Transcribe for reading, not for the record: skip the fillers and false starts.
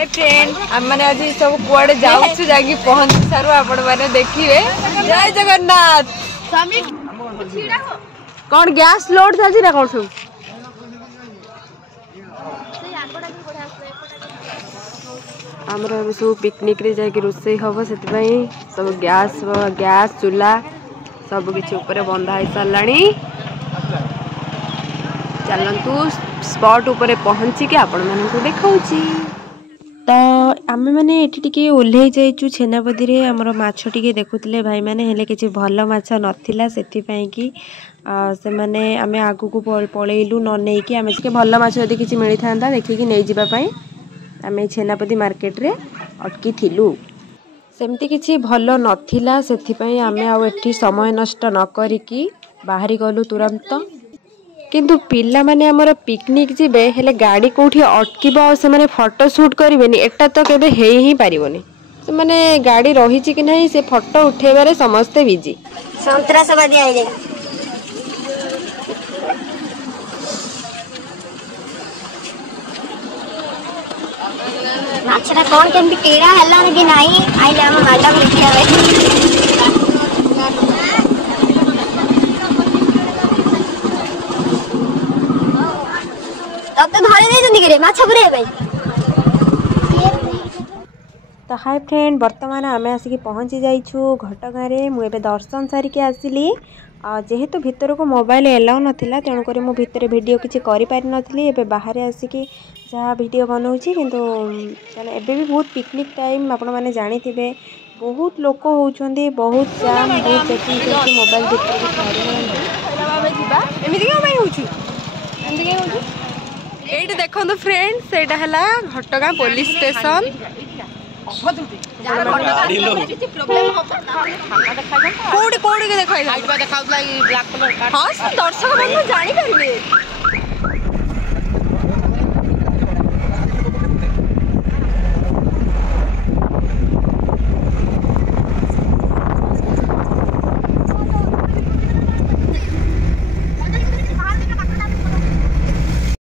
Hi friend हम मैंने आज सब कुआड़े जाऊँ जाकि पहुँची सारू आपण मैंने देखिए। जय जगन्नाथ। कौन गैस लोड चलती ना कौन सब आमर सब पिकनिक रे जाकि रोसई हम से सब गैस चूल्हा सब किसी ऊपर बंधा हो सारा। चलतु स्पॉट ऊपर पहुँचिकी आपण मानक देखा। तो आम मैंने ये ओह्ल जाइचु छेनापदी रे आमर माछ टिके देखुले भाई मैंने हेले किसी भल माछ नाला से आम आग को पलैलु न नहीं कि आम भल माछ यदि किसी मिली था देखिकी नहीं जावाई आम छेनापदी मार्केट रे अटकी थिलु। सेमती किसी भल नाला से आम आउ समय नष्ट न करिकी बाहरी गलु तुरंत। किंतु पिला माने हमर पिकनिक जिबे हेले गाड़ी कोठी अटकीबा और से माने फोटो शूट करिवेनी एटा तो केबे हेई ही पारिबोनी। से माने गाड़ी रहिची कि नहीं से फोटो उठेबारे समस्ते बिजी। संतरासवादी आइले माछरा कोन केमती टेढ़ा हल्ला कि नहीं आइले हम मैडम देखियावे। अब तो धरे नहीं जंदी करे माछ पुरे भाई। तो हाय फ्रेंड बर्तमान आम आसिक पहुँची जाइछु घटगाँ रे। मुझे दर्शन सारिके आसिली जेहेतु भितर को मोबाइल एलाउ नाथिला तेणुक मु भितर वीडियो किसी करि पारि नथिली। एबे बाहर आसिकी जहाँ वीडियो बनाऊँगी किंतु एबे भी बहुत पिकनिक टाइम आपण माने जानिथिबे बहुत लोक होउछंदी बहुत जाम बहुत चेकिंग करके मोबाइल भितर को छाड़ी जिबा एमिति के भाई होउछु एमिति के होउछु। एइट देखंतु फ्रेंड सेटा हला घटगाँ पुलिस स्टेशन। कोडी कोडी के देखाई हां दर्शक बंधु जानि परिबे